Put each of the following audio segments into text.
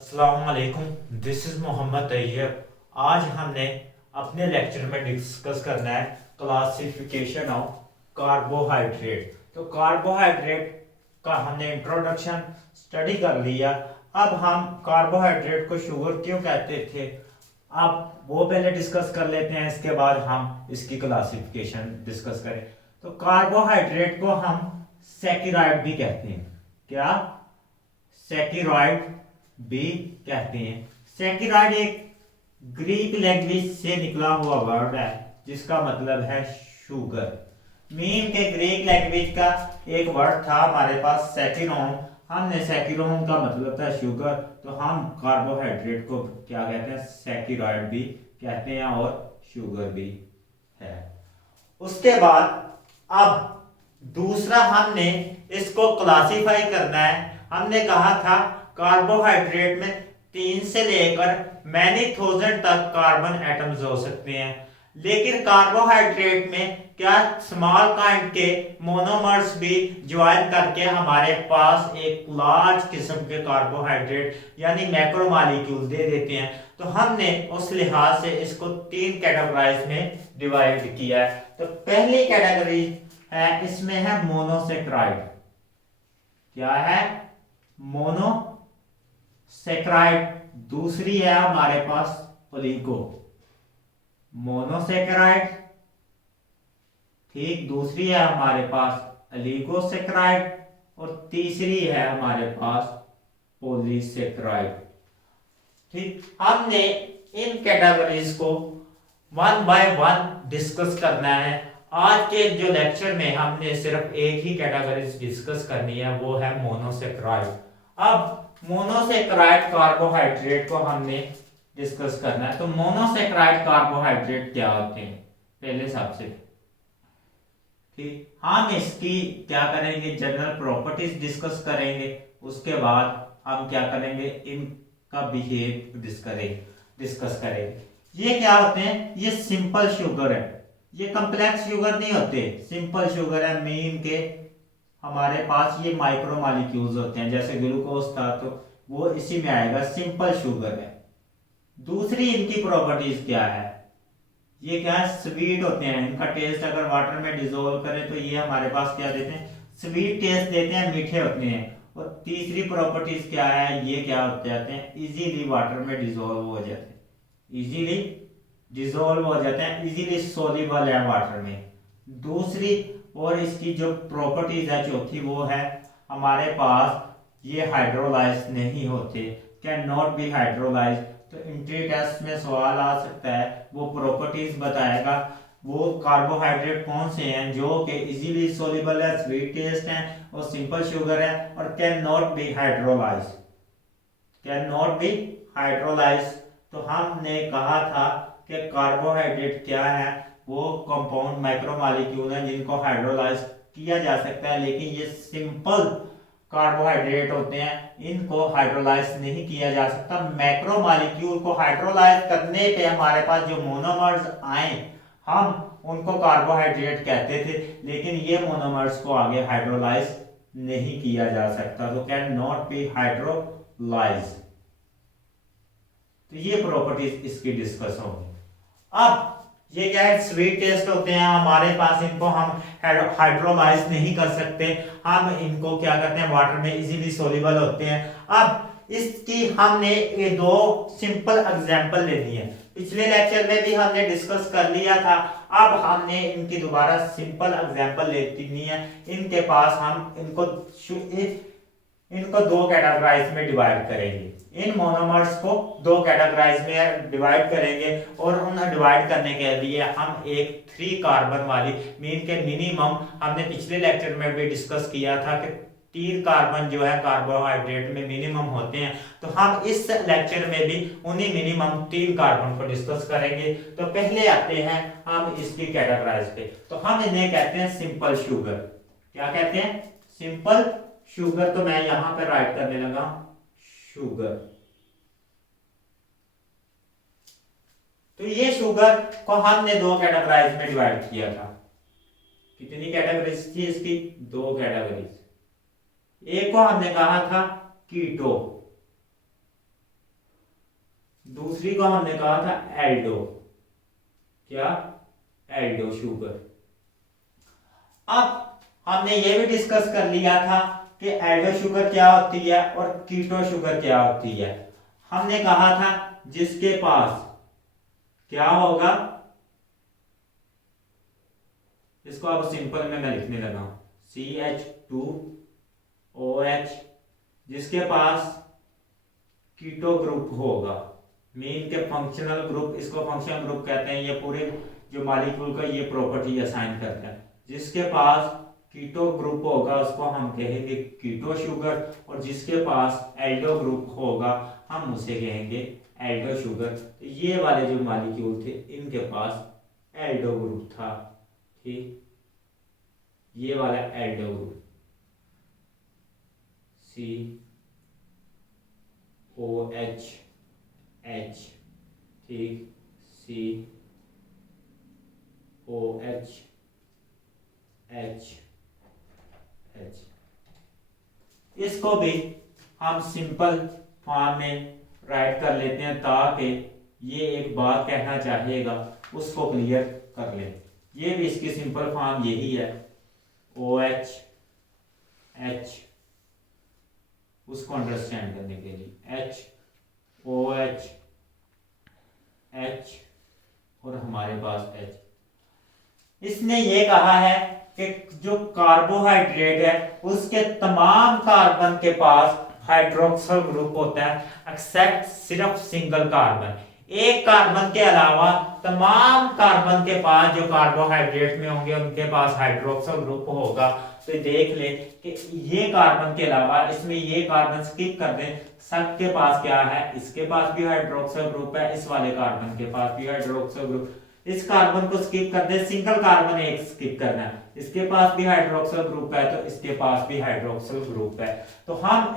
अस्सलामुअलैकुम, this is Mohammad Tayyab. आज हमने अपने लेक्चर में डिस्कस करना है क्लासिफिकेशन ऑफ कार्बोहाइड्रेट। तो कार्बोहाइड्रेट का हमने इंट्रोडक्शन स्टडी कर लिया। अब हम कार्बोहाइड्रेट को शुगर क्यों कहते थे, अब वो पहले डिस्कस कर लेते हैं, इसके बाद हम इसकी क्लासिफिकेशन डिस्कस करें। तो कार्बोहाइड्रेट को हम सैकेराइड भी कहते हैं। क्या? सैकेराइड भी कहते हैं। सैकेराइड एक ग्रीक लैंग्वेज से निकला हुआ वर्ड है जिसका मतलब है शुगर। मीन के ग्रीक लैंग्वेज का एक वर्ड था हमारे पास सैकिरोन। हमने सैकिरोन का मतलब था शुगर, तो हम कार्बोहाइड्रेट को क्या कहते हैं, सैकेराइड भी कहते हैं और शुगर भी है। उसके बाद अब दूसरा हमने इसको क्लासिफाई करना है। हमने कहा था कार्बोहाइड्रेट में 3 से लेकर मैनी थाउजेंड तक कार्बन एटम्स हो सकते हैं, लेकिन कार्बोहाइड्रेट में क्या स्मॉल काइंड के मोनोमर्स भी ज्वाइन करके हमारे पास एक लार्ज किस्म के कार्बोहाइड्रेट यानी मैक्रोमॉलिक्यूल दे देते हैं। तो हमने उस लिहाज से इसको 3 कैटेगराइज में डिवाइड किया है। तो पहली कैटेगरी है, इसमें है मोनोसेक्राइड। क्या है? मोनोसेक्राइड। दूसरी है हमारे पास ओलिगो। मोनोसेक्राइड, ठीक, दूसरी है हमारे पास ओलिगोसेक्राइड और तीसरी है हमारे पास पॉलीसेक्राइड। ठीक, हमने इन कैटेगरीज को वन बाय वन डिस्कस करना है। आज के जो लेक्चर में हमने सिर्फ एक ही कैटेगरी डिस्कस करनी है, वो है मोनोसेक्राइड। अब मोनोसेक्राइड कार्बोहाइड्रेट को हमने डिस्कस करना है। तो मोनोसेक्राइड कार्बोहाइड्रेट क्या होते हैं, पहले सबसे ठीक हम इसकी क्या करेंगे, जनरल प्रॉपर्टीज डिस्कस करेंगे। उसके बाद हम क्या करेंगे, इनका बिहेव डिस्कस करेंगे। ये क्या होते हैं? ये सिंपल शुगर है, ये कम्प्लेक्स शुगर नहीं होते, सिंपल शुगर है। मीन के हमारे पास ये माइक्रो मॉलिक्यूल्स होते हैं, जैसे ग्लूकोज था तो वो इसी में आएगा, सिंपल शुगर है। दूसरी इनकी प्रॉपर्टीज क्या है, ये क्या है, स्वीट होते हैं। इनका टेस्ट अगर वाटर में डिजोल्व करें तो ये हमारे पास क्या देते हैं, स्वीट टेस्ट देते हैं, मीठे होते हैं। और तीसरी प्रॉपर्टीज क्या है, ये क्या होते जाते हैं, इजीली वाटर में डिजोल्व हो जाते हैं, इजीली डिजोल्व हो जाते हैं, इजीली सोल्यूबल है वाटर में। दूसरी और इसकी जो प्रॉपर्टीज है चौथी, वो है हमारे पास ये हाइड्रोलाइज नहीं होते, कैन नॉट बी हाइड्रोलाइज। तो एंट्री टेस्ट में सवाल आ सकता है, वो प्रॉपर्टीज बताएगा वो कार्बोहाइड्रेट कौन से हैं जो कि इजीली सोल्यूबल है, स्वीट टेस्ट है और सिंपल शुगर है और can not be hydrolyse, can not be hydrolyse. तो हमने कहा था कि कार्बोहाइड्रेट क्या है, वो कंपाउंड माइक्रोमॉलिक्यूल हैं जिनको हाइड्रोलाइज किया जा सकता है, लेकिन ये सिंपल कार्बोहाइड्रेट होते हैं, इनको हाइड्रोलाइज नहीं किया जा सकता। मैक्रोमॉलिक्यूल को हाइड्रोलाइज करने पे हमारे पास जो मोनोमर्स आए, हम उनको कार्बोहाइड्रेट कहते थे, लेकिन ये मोनोमर्स को आगे हाइड्रोलाइज नहीं किया जा सकता, तो कैन नॉट बी हाइड्रोलाइज। तो ये प्रॉपर्टीज इसकी डिस्कस होगी। अब ये क्या है, स्वीट टेस्ट होते हैं हमारे पास, इनको हम हाइड्रोलाइज नहीं कर सकते, हम इनको क्या करते हैं, वाटर में इजीली सोल्यूबल होते हैं। अब इसकी हमने ये 2 सिंपल एग्जांपल लेनी है, पिछले लेक्चर में भी हमने डिस्कस कर लिया था। अब हमने इनकी दोबारा सिंपल एग्जांपल लेनी है। इनके पास हम इनको 2 कैटेगराइज में डिवाइड करेंगे, इन मोनोमर्स को 2 कैटेगराइज में डिवाइड करेंगे और उन्हें डिवाइड करने के लिए हम एक 3 कार्बन वाली, मीन के मिनिमम, हमने पिछले लेक्चर में भी डिस्कस किया था कि 3 कार्बन जो है कार्बोहाइड्रेट में मिनिमम होते हैं। तो हम इस लेक्चर में भी उन्हीं मिनिमम 3 कार्बन को डिस्कस करेंगे। तो पहले आते हैं हम इसकी कैटेगराइज पे। तो हम इन्हें कहते हैं सिंपल शुगर। क्या कहते हैं? Simple sugar. तो मैं यहां पर राइट करने लगा शुगर। तो ये शुगर को हमने 2 कैटेगराइज में डिवाइड किया था। कितनी कैटेगरीज थी इसकी? 2 कैटेगरीज। एक को हमने कहा था कीटो, दूसरी को हमने कहा था एल्डो, क्या, एल्डो शुगर। अब हमने ये भी डिस्कस कर लिया था कि एल्डो शुगर क्या होती है और कीटो शुगर क्या होती है। हमने कहा था जिसके पास क्या होगा, इसको अब सिंपल में मैं लिखने लगा हूं, CH2OH, जिसके पास कीटो ग्रुप होगा, मीन के फंक्शनल ग्रुप, इसको फंक्शनल ग्रुप कहते हैं, ये पूरे जो मॉलिक्यूल का ये प्रॉपर्टी असाइन करते हैं। जिसके पास कीटो ग्रुप होगा उसको हम कहेंगे कीटो शुगर, और जिसके पास एल्डो ग्रुप होगा हम उसे कहेंगे एल्डो शुगर। तो ये वाले जो मॉलिक्यूल थे इनके पास एल्डो ग्रुप था, ठीक, ये वाला एल्डो ग्रुप COH H, ठीक, COH H। इसको भी हम सिंपल फॉर्म में राइट कर लेते हैं ताकि ये एक बात कहना चाहेगा उसको क्लियर कर ले। ये भी इसकी सिंपल फॉर्म यही है, OH H, उसको अंडरस्टैंड करने के लिए HOH H और हमारे पास H। इसने ये कहा है कि जो कार्बोहाइड्रेट है उसके तमाम कार्बन के पास हाइड्रोक्सिल ग्रुप होता है, एक्सेप्ट सिर्फ सिंगल कार्बन। एक कार्बन के अलावा तमाम कार्बन के पास जो कार्बोहाइड्रेट में होंगे उनके पास हाइड्रोक्सिल ग्रुप होगा। तो देख ले कि ये कार्बन के अलावा इसमें ये कार्बन स्किप कर दें, सबके पास क्या है, इसके पास भी हाइड्रोक्सिल ग्रुप है, इस वाले कार्बन के पास भी हाइड्रोक्सिल ग्रुप। इस कार्बन को स्किप कर दे, सिंगल कार्बन एक स्किप करना है, इसके पास भी हाइड्रोक्सिल ग्रुप है तो इसके पास भी हाइड्रोक्सिल ग्रुप है। तो हम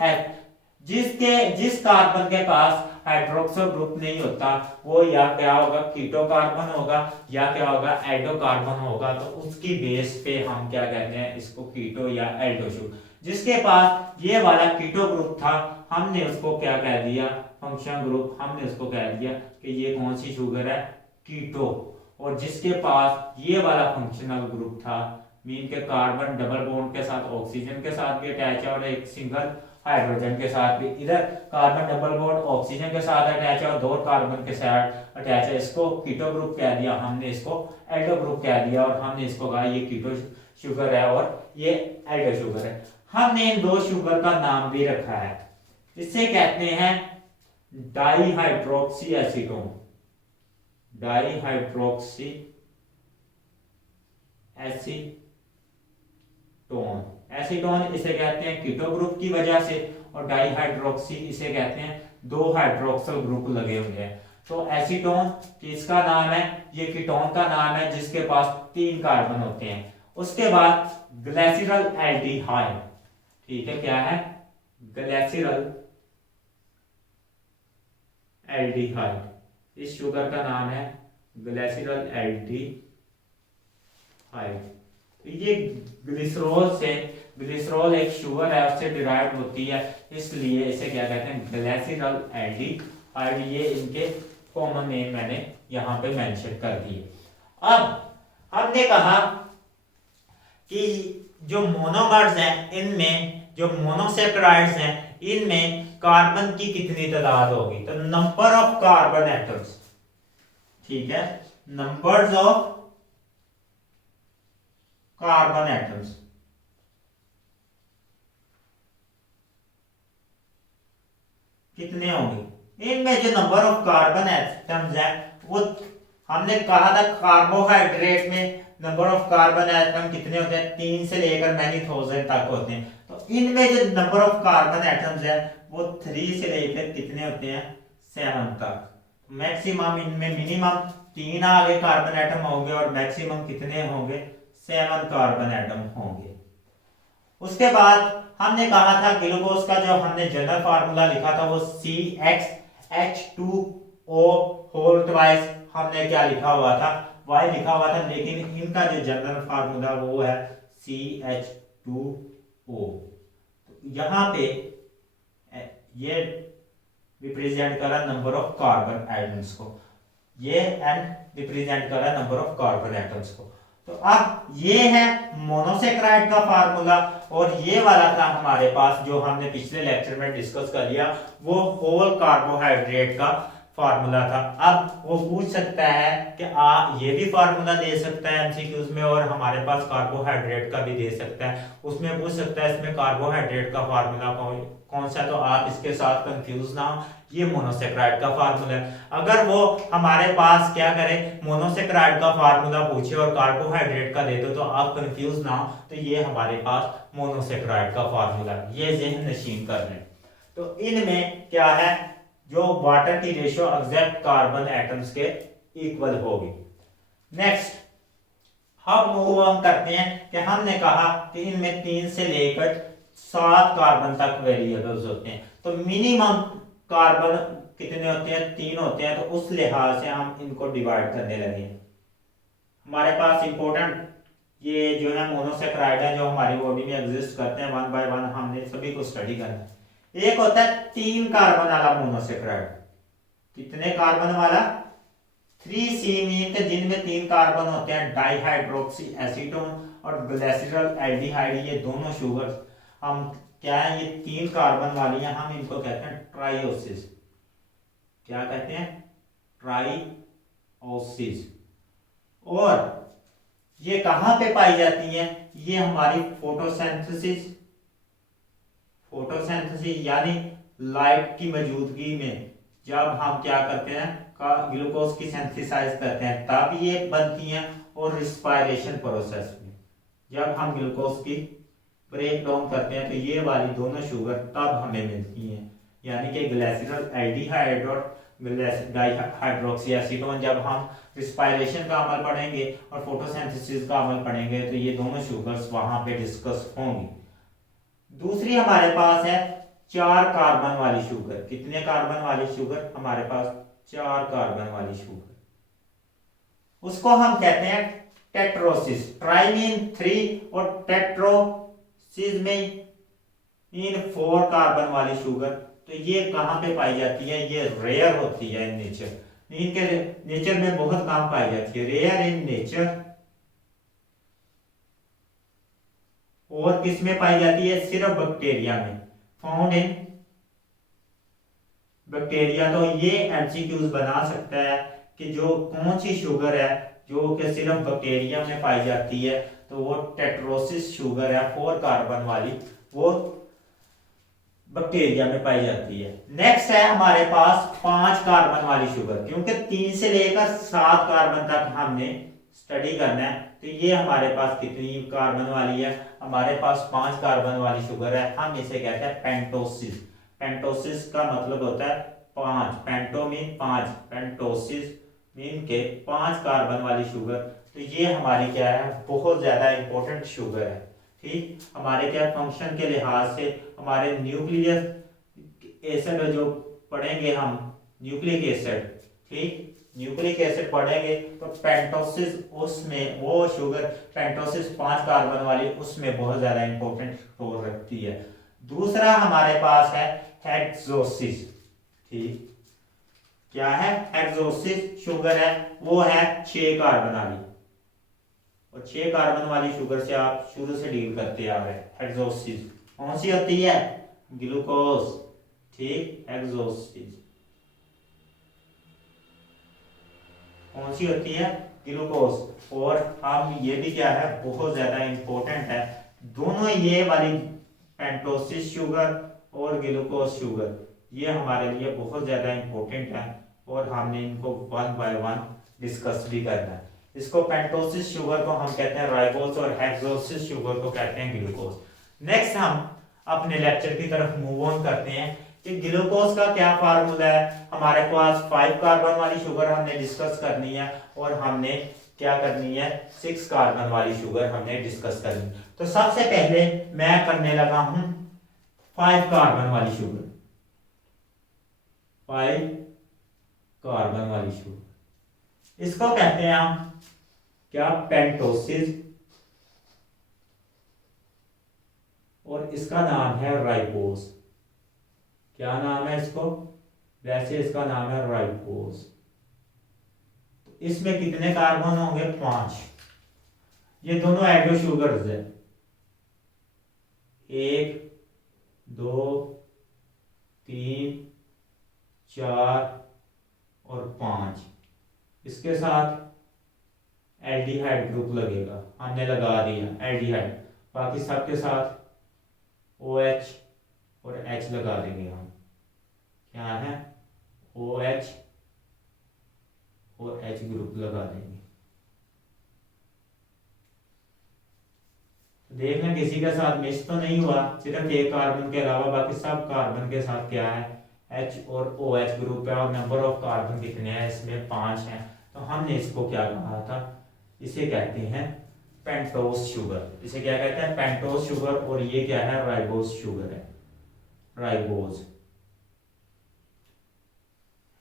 जिस कार्बन के पास हाइड्रोक्सिल ग्रुप नहीं होता वो या क्या होगा, कीटो कार्बन होगा या क्या होगा, एल्डो कार्बन होगा। तो उसकी बेस पे हम क्या कहते हैं, इसको कीटो या एल्डो शुगर। जिसके पास ये वाला कीटो ग्रुप था हमने उसको क्या कह दिया, फंक्शन ग्रुप, हमने उसको कह दिया कि ये कौन सी शुगर है, कीटो। और जिसके पास ये वाला फंक्शनल ग्रुप था, मीन के कार्बन डबल बॉन्ड के साथ ऑक्सीजन के साथ भी अटैच है और एक सिंगल हाइड्रोजन के साथ भी, इधर कार्बन डबल बॉन्ड ऑक्सीजन के साथ अटैच है और दो कार्बन के साथ अटैच है, इसको कीटो ग्रुप कह दिया, हमने इसको एल्डो ग्रुप कह दिया और हमने इसको कहा ये कीटो शुगर है और ये एल्डो शुगर है। हमने इन दो शुगर का नाम भी रखा है, इसे कहते हैं dihydroxy acetone, dihydroxy acetone. Acetone इसे कहते हैं कीटो ग्रुप की वजह से, और डाईहाइड्रोक्सी इसे कहते हैं दो हाइड्रोक्सिल ग्रुप लगे हुए हैं। तो एसीटोन किसका नाम है, ये कीटोन का नाम है जिसके पास 3 कार्बन होते हैं। उसके बाद ग्लिसरॉल एल्डिहाइड, ठीक है, क्या है, ग्लिसरॉल एल्डिहाइड, इस शुगर का नाम है ग्लिसरॉल एल्डिहाइड। ये ग्लिसरॉल एक शुगर है उससे डिराइव होती है, इसलिए इसे क्या कहते हैं, ग्लिसरॉल एल्डिहाइड। ये इनके कॉमन नेम मैंने यहां पे मेंशन कर दिए। अब हमने कहा कि जो मोनोमर्स हैं, इनमें जो मोनोसेक्राइड्स हैं, इनमें कार्बन की कितनी तादाद होगी, तो नंबर ऑफ कार्बन एटम्स, ठीक है, नंबर्स ऑफ कार्बन एटम्स, कितने होंगे। इनमें जो नंबर ऑफ कार्बन एटम्स है वो हमने कहा था कार्बोहाइड्रेट में नंबर ऑफ कार्बन एटम कितने होते हैं, 3 से लेकर मैनी थाउजेंड तक होते हैं। तो इनमें जो नंबर ऑफ कार्बन एटम्स है वो 3 से लेकर कितने होते हैं, 7 तक। मैक्सिमम इनमें मिनिमम 3 आगे कार्बन एटम होंगे और मैक्सिमम कितने होंगे, 7 कार्बन एटम होंगे। उसके बाद हमने कहा था ग्लूकोज का जो हमने जनरल फार्मूला लिखा था वो CxH2O होल ट्वाइस हमने क्या लिखा हुआ था, Y लिखा हुआ था, लेकिन इनका जो जनरल फार्मूला वो है CH2O। तो यहाँ पे ये रिप्रेजेंट कर रहा है नंबर ऑफ कार्बन एटम्स को, ये एन रिप्रेजेंट कर रहा है नंबर ऑफ कार्बन एटम्स को। तो अब ये है मोनोसेक्राइड का फार्मूला, और ये वाला था हमारे पास जो हमने पिछले लेक्चर में डिस्कस कर लिया, वो होल कार्बोहाइड्रेट का फार्मूला था। अब वो पूछ सकता है कि ये भी फार्मूला दे सकता है एमसीक्यूज में, और हमारे पास कार्बोहाइड्रेट का भी दे सकता है, उसमें पूछ सकता है इसमें कार्बोहाइड्रेट का फार्मूला कौन सा, तो आप इसके साथ कंफ्यूज ना हो, ये मोनोसेक्राइड का फार्मूला है। अगर वो हमारे पास क्या करे, मोनोसेक्राइड का फार्मूला पूछे और कार्बोहाइड्रेट का दे दो तो आप कंफ्यूज ना हो, तो ये हमारे पास मोनोसेक्राइड का फार्मूला है, ये ज़हन नशीन कर लें। तो इनमें क्या है, जो वाटर की रेशियो एग्जैक्ट कार्बन एटम्स के इक्वल होगी। नेक्स्ट हम मूव ऑन करते हैं कि हमने कहा कि इनमें 3 से लेकर 7 कार्बन तक वेरिएबल्स होते हैं, तो मिनिमम कार्बन कितने होते हैं, 3 होते हैं, तो उस लिहाज से हम इनको डिवाइड करने लगे। हमारे पास इंपॉर्टेंट ये जो है मोनोसेक्राइड है जो हमारी बॉडी में एग्जिस्ट करते हैं, 1 बाय 1 हमने सभी को स्टडी करना है। एक होता है 3 कार्बन वाला मोनोसेक्राइड, कितने कार्बन वाला, 3C मीन के जिनमें 3 कार्बन होते हैं, डाइहाइड्रोक्सी एसीटोन और ग्लिसरॉल एल्डिहाइड, ये दोनों शुगर हम क्या है, ये 3 कार्बन वाली हैं, हम इनको कहते हैं ट्राइओसिस। क्या कहते हैं, ट्राइओसिस। और ये कहां पे पाई जाती है, ये हमारी फोटोसिंथेसिस यानी लाइट की मौजूदगी में जब हम क्या करते हैं, ग्लूकोज की सिंथेसाइज करते हैं तब ये बनती हैं, और रिस्पायरेशन प्रोसेस में जब हम ग्लूकोज की ब्रेक डाउन करते हैं तो ये वाली दोनों शुगर तब हमें मिलती हैं, यानी कि ग्लिसरॉल एल्डिहाइड और डाइहाइड्रोक्सी एसीटोन। जब हम रिस्पायरेशन का अमल पढ़ेंगे और फोटोसिंथेसिस का अमल पढ़ेंगे तो ये दोनों शुगर्स वहां पे डिस्कस होंगी। दूसरी हमारे पास है 4 कार्बन वाली शुगर, कितने कार्बन वाली शुगर, हमारे पास 4 कार्बन वाली शुगर, उसको हम कहते हैं टेट्रोसिस। ट्राई मीन 3 और टेट्रोसिस में इन 4 कार्बन वाली शुगर। तो ये कहां पे पाई जाती है, ये रेयर होती है इन नेचर, इनके नेचर में बहुत कम पाई जाती है, रेयर इन नेचर। और किस में पाई जाती है, सिर्फ बैक्टीरिया में, फाउंड इन बैक्टीरिया। तो ये एमसीक्यूज बना सकता है कि जो कौन सी शुगर है जो कि सिर्फ बैक्टीरिया में पाई जाती है, तो वो टेट्रोसिस शुगर है 4 कार्बन वाली, वो बैक्टीरिया में पाई जाती है। नेक्स्ट है हमारे पास 5 कार्बन वाली शुगर, क्योंकि 3 से लेकर 7 कार्बन तक हमने स्टडी करना है, तो ये हमारे पास कितनी कार्बन वाली है, हमारे पास 5 कार्बन वाली शुगर है, हम इसे कहते हैं पेंटोसिस। पेंटोसिस का मतलब होता है 5, पेंटो मीन 5, पेंटोसिस मीन के 5 कार्बन वाली शुगर। तो ये हमारी क्या है, बहुत ज्यादा इंपॉर्टेंट शुगर है, ठीक। हमारे क्या फंक्शन के लिहाज से हमारे न्यूक्लियर एसिड जो पढ़ेंगे हम, न्यूक्लिक एसिड, ठीक, न्यूक्लिक एसिड पढ़ेंगे तो पेंटोसिस, उसमें वो शुगर पेंटोसिस 5 कार्बन वाली, उसमें बहुत ज्यादा इंपॉर्टेंट रोल रखती है। दूसरा हमारे पास है हेक्सोसिस, ठीक, क्या है, हेक्सोसिस शुगर है, वो है 6 कार्बन वाली, और 6 कार्बन वाली शुगर से आप शुरू से डील करते आ रहे हैं। हेक्सोसिस कौन सी होती है, ग्लूकोज, ठीक, हेक्सोसिस कौन सी होती है, ग्लूकोज। और हम ये भी क्या है, बहुत ज्यादा इंपॉर्टेंट है, दोनों ये वाली पेंटोसिस शुगर और ग्लूकोज शुगर, ये हमारे लिए बहुत ज्यादा इंपॉर्टेंट है, और हमने इनको 1 बाय 1 डिस्कस भी करना है। इसको पेंटोसिस शुगर को हम कहते हैं राइबोज, और हेक्सोसिस शुगर को कहते हैं ग्लूकोज। नेक्स्ट हम अपने लेक्चर की तरफ मूव ऑन करते हैं कि ग्लूकोज का क्या फार्मूला है। हमारे पास 5 कार्बन वाली शुगर हमने डिस्कस करनी है, और हमने क्या करनी है, 6 कार्बन वाली शुगर हमने डिस्कस करनी है। तो सबसे पहले मैं करने लगा हूं 5 कार्बन वाली शुगर, 5 कार्बन वाली शुगर, इसको कहते हैं हम क्या, पेंटोसिस, और इसका नाम है राइबोज। क्या नाम है इसको, वैसे इसका नाम है राइबोज। तो इसमें कितने कार्बन होंगे? 5। ये दोनों एडो शुगर्स है, 1 2 3 4 और 5। इसके साथ एल्डिहाइड ग्रुप लगेगा, हमने लगा दिया एल्डिहाइड। बाकी सबके साथ OH और H लगा देंगे हम। क्या है? OH और H ग्रुप लगा देंगे। देखना किसी के साथ मिस तो नहीं हुआ, सिर्फ एक कार्बन के अलावा बाकी सब कार्बन के साथ क्या है? H और OH ग्रुप है। और नंबर ऑफ कार्बन कितने हैं? इसमें 5 हैं। तो हमने इसको क्या कहा था? इसे कहते हैं पेंटोज शुगर। इसे क्या कहते हैं? Pentose sugar. और ये क्या है? राइबोज शुगर है, राइबोज।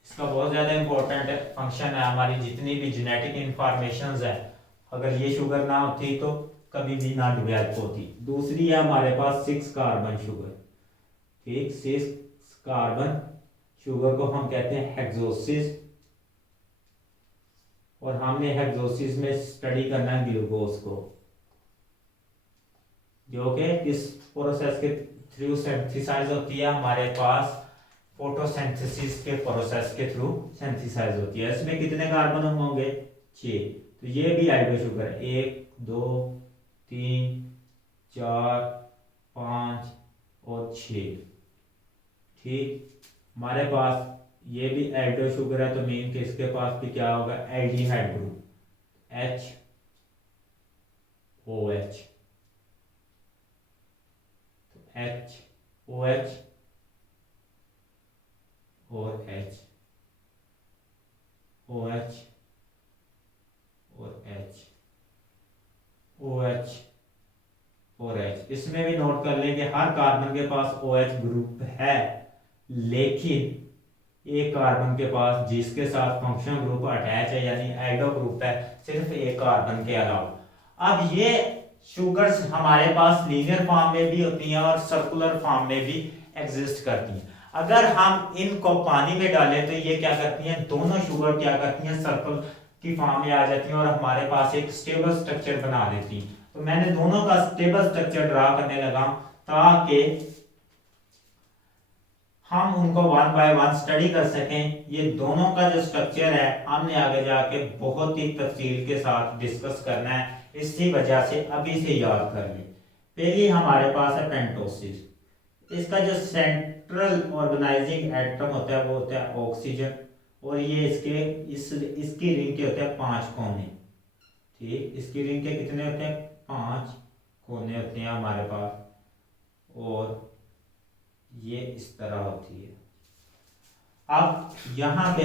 इसका बहुत ज्यादा इंपॉर्टेंट फंक्शन है। हमारी जितनी भी जेनेटिक इंफॉर्मेशन है, अगर ये शुगर ना होती तो कभी भी ना डेवलप होती। दूसरी है हमारे पास 6 कार्बन शुगर। ठीक, 6 कार्बन शुगर को हम कहते हैं हेक्सोसिस। और हमने हेक्सोसिस में स्टडी करना है ग्लूकोज को, जो कि किस प्रोसेस के थ्रू सिंथेसाइज होती है? हमारे पास फोटोसिंथेसिस के प्रोसेस के थ्रू सिंथेसाइज होती है। इसमें कितने कार्बन होंगे? 6। तो ये भी आइडो शुगर है, 1 2 3 4 5 और 6। ठीक, हमारे पास ये भी एल्डो शुगर है, तो मीन के इसके पास भी क्या होगा? Aldehyde group, HOH। तो HOH और H, OH और H, OH और H। इसमें भी नोट कर लें कि हर कार्बन के पास OH ग्रुप है, लेकिन एक कार्बन के पास जिसके साथ फंक्शनल ग्रुप अटैच है यानी एल्डो ग्रुप है, सिर्फ एक कार्बन के अलावा। अब ये शुगर्स हमारे पास लीनियर फॉर्म में भी होती हैं और सर्कुलर फॉर्म में भी एग्जिस्ट करती हैं। अगर हम इनको पानी में डालें तो ये क्या करती हैं? दोनों शुगर क्या करती हैं? सर्कल की फॉर्म में आ जाती हैं और हमारे पास एक स्टेबल स्ट्रक्चर बना देती हैं। तो मैंने दोनों का स्टेबल स्ट्रक्चर ड्रा करने लगा ताकि हम उनको 1 बाय 1 स्टडी कर सकें। ये दोनों का जो स्ट्रक्चर है हमने आगे जाके बहुत ही तफसील के साथ डिस्कस करना है, इसी वजह से अभी से याद कर लें। पहली हमारे पास है पेंटोसिस। इसका जो सेंट्रल ऑर्गेनाइजिंग एटम होता है वो होता है ऑक्सीजन। और ये इसकी रिंग के होते हैं 5 कोने। ठीक, इसकी रिंग के कितने होते हैं? 5 कोने होते हैं हमारे पास। और ये इस तरह होती है। अब यहाँ पे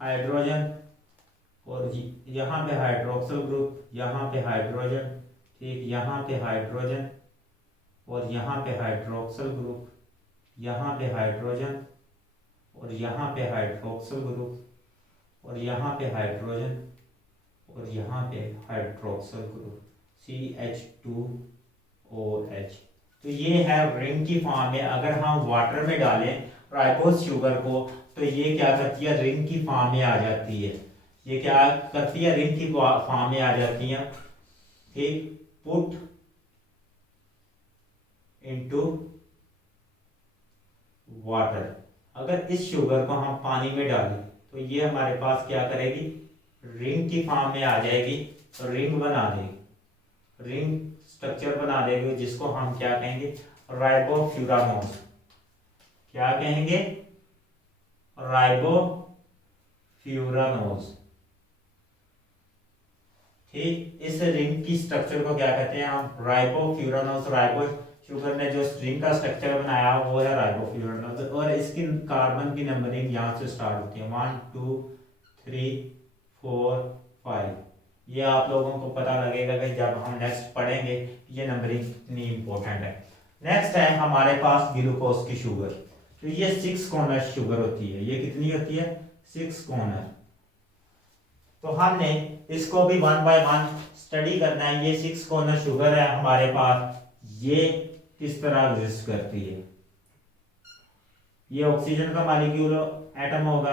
हाइड्रोजन और यहाँ पे हाइड्रोक्सिल ग्रुप, यहाँ पे हाइड्रोजन। ठीक, यहाँ पे हाइड्रोजन और यहाँ पे हाइड्रोक्सिल ग्रुप, यहाँ पे हाइड्रोजन और यहाँ पे हाइड्रोक्सिल ग्रुप और यहाँ पे हाइड्रोजन और यहाँ पे हाइड्रोक्सिल ग्रुप CH2OH। तो ये है रिंग की फॉर्म में। अगर हम वाटर में डालें राइबोज शुगर को तो ये क्या करती है? रिंग की फॉर्म में आ जाती है। ये क्या करती है? रिंग की फॉर्म में आ जाती है। ठीक, पुट इनटू वाटर। अगर इस शुगर को हम पानी में डालें तो ये हमारे पास क्या करेगी? रिंग की फॉर्म में आ जाएगी, रिंग बना देगी, रिंग स्ट्रक्चर बना देगी, जिसको हम क्या कहेंगे? राइबोफ्यूरानोज। क्या कहेंगे? राइबोफ्यूरानोज। ठीक, इस रिंग की स्ट्रक्चर को क्या कहते हैं हम? राइबोफ्यूरानोज। राइबो शुगर ने जो रिंग का स्ट्रक्चर बनाया वो है राइबोफ्यूरानोज। और इसकी कार्बन की नंबरिंग यहाँ से स्टार्ट होती है 1 2 3 4 5। ये आप लोगों को पता लगेगा कि जब हम नेक्स्ट पढ़ेंगे ये नंबरिंग कितनी इंपॉर्टेंट है। नेक्स्ट है हमारे पास ग्लूकोज की शुगर। तो ये 6 कॉर्नर शुगर होती है। ये कितनी होती है? 6 कॉर्नर। तो हमने इसको भी 1 बाय 1 स्टडी करना है। ये 6 कॉर्नर शुगर है हमारे पास, ये किस तरह एग्जिस्ट करती है। ये ऑक्सीजन का मॉलिक्यूल एटम होगा,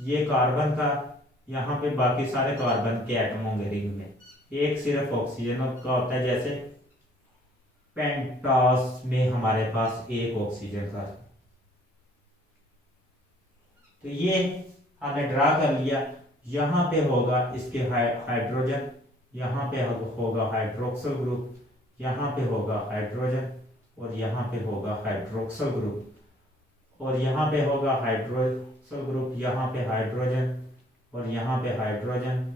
ये कार्बन का, यहाँ पे बाकी सारे कार्बन के एटम होंगे रिंग में, एक सिर्फ ऑक्सीजन का होता है। जैसे पेंटास में हमारे पास एक ऑक्सीजन का, तो ये हमने ड्रा कर लिया। यहाँ पे होगा इसके हाइड्रोजन, यहाँ पे होगा हाइड्रोक्सिल ग्रुप, यहाँ पे होगा हाइड्रोजन, और यहाँ पे होगा हाइड्रोक्सिल ग्रुप, और यहाँ पे होगा हाइड्रोक्सिल ग्रुप, यहाँ पे हाइड्रोजन, और यहाँ पे हाइड्रोजन,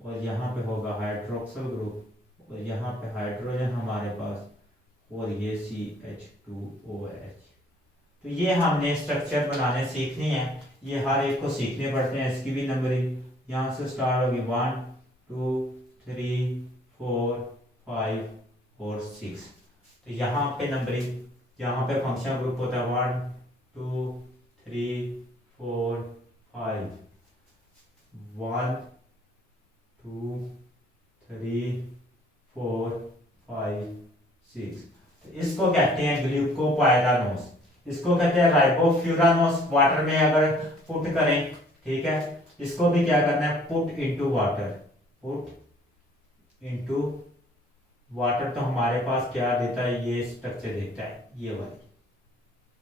और यहाँ पे होगा हाइड्रोक्सिल ग्रुप, और यहाँ पे हाइड्रोजन हमारे पास, और ये CH2OH। तो ये हमने स्ट्रक्चर बनाने सीखनी है, ये हर एक को सीखने पड़ते हैं। इसकी भी नंबरिंग यहाँ से स्टार्ट होगी 1 2 3 4 5 और 6। तो यहाँ पे नंबरिंग, यहाँ पे फंक्शन ग्रुप होता है 1 2 3 4 5, 1 2 3 4 5 6। तो इसको कहते हैं ग्लूकोपाइरानोस, इसको कहते हैं राइबोफ्यूरानोस। वाटर में अगर पुट करें, ठीक है, इसको भी क्या करना है, put into water, put into water. तो हमारे पास क्या देता है, ये स्ट्रक्चर देता है, ये वाली।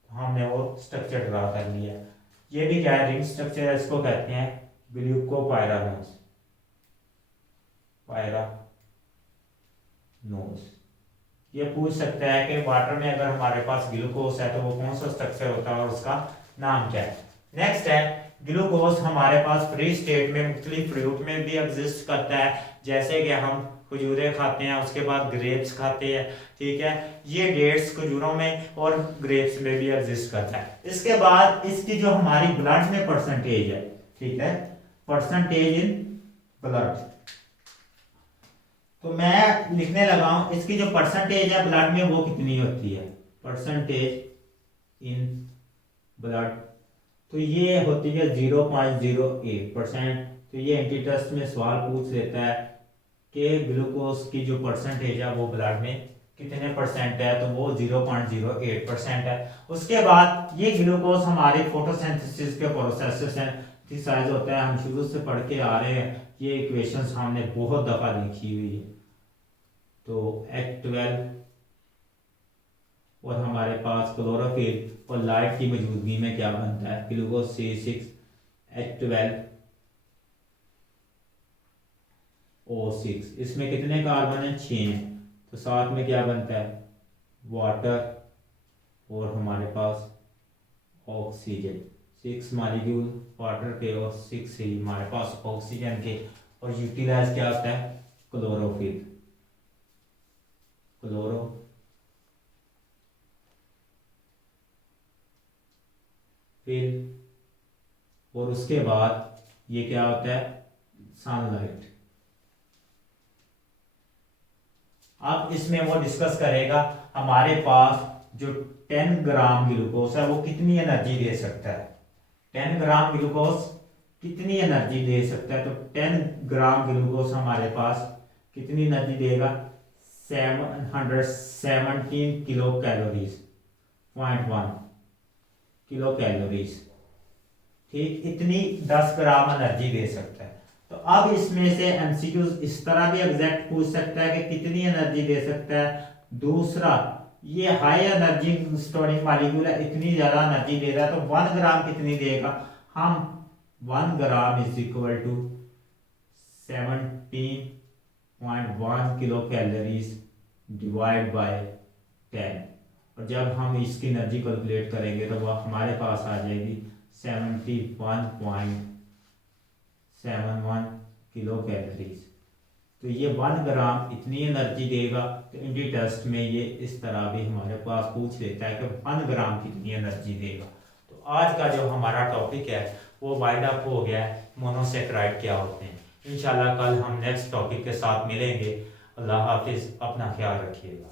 तो हमने वो स्ट्रक्चर ड्रा कर लिया। ये भी क्या है, रिंग स्ट्रक्चर है, इसको कहते हैं ग्लूकोपाइरानोस, पायरानोस। ये पूछ सकता है कि वाटर में अगर हमारे पास ग्लूकोज है तो वो कौन सा स्ट्रक्चर होता है और उसका नाम क्या है। नेक्स्ट है ग्लूकोज हमारे पास फ्री स्टेट में मुख्तलिफ फ्रूट में भी एग्जिस्ट करता है, जैसे कि हम खजूरें खाते हैं, उसके बाद ग्रेप्स खाते हैं, ठीक है। ये डेट्स खजूरों में और ग्रेप्स में भी एग्जिस्ट करता है। इसके बाद इसकी जो हमारी ब्लड में परसेंटेज है, ठीक है, परसेंटेज इन ब्लड, तो मैं लिखने लगा हूं इसकी जो परसेंटेज है ब्लड में वो कितनी होती है, परसेंटेज इन ब्लड। तो ये होती है 0.08%। तो ये एंटी टेस्ट में सवाल पूछ लेता है कि ग्लूकोज की जो परसेंटेज है वो ब्लड में कितने परसेंट है, तो वो 0.08% है। उसके बाद ये ग्लूकोज हमारे फोटोसिंथेसिस के प्रोसेस से सिंथेसाइज होता है। हम शुरू से पढ़ के आ रहे हैं, ये इक्वेशंस हमने बहुत दफा देखी हुई है। तो H12 और हमारे पास क्लोरोफिल और लाइट की मौजूदगी में क्या बनता है, ग्लूकोज C6H12O6। इसमें कितने कार्बन है, 6 हैं। तो साथ में क्या बनता है, वाटर और हमारे पास ऑक्सीजन, 6 मॉलिक्यूल वाटर के और 6 ही हमारे पास ऑक्सीजन के। और यूटिलाइज क्या होता है, क्लोरोफिल, फिर और उसके बाद ये क्या होता है, सनलाइट। अब इसमें वो डिस्कस करेगा हमारे पास जो 10 ग्राम ग्लूकोज है वो कितनी एनर्जी दे सकता है, 10 ग्राम ग्लूकोज कितनी एनर्जी दे सकता है। तो 10 ग्राम ग्लूकोज हमारे पास कितनी एनर्जी देगा, 717 किलो कैलोरीज, 0.1 किलो कैलोरीज, ठीक, इतनी 10 ग्राम एनर्जी दे सकता है। तो अब इसमें से एमसीक्यू इस तरह भी एग्जैक्ट पूछ सकता है कि कितनी एनर्जी दे सकता है। दूसरा, ये हाई एनर्जी स्टोरिंग मॉलिक्यूल है, इतनी ज्यादा एनर्जी दे रहा है, तो 1 ग्राम कितनी देगा। हम 1 gram is equal to 17.1 kilo calories divide by 10। और जब हम इसकी एनर्जी कैलकुलेट करेंगे तो वह हमारे पास आ जाएगी 71.71 किलो कैलोरीज। तो ये 1 ग्राम इतनी एनर्जी देगा। तो इंडी टेस्ट में ये इस तरह भी हमारे पास पूछ लेता है कि 1 ग्राम कितनी एनर्जी देगा। तो आज का जो हमारा टॉपिक है वो वाइड अप हो गया है, मोनोसेक्राइड क्या होते हैं। इंशाल्लाह कल हम नेक्स्ट टॉपिक के साथ मिलेंगे। अल्लाह हाफिज, अपना ख्याल रखिएगा।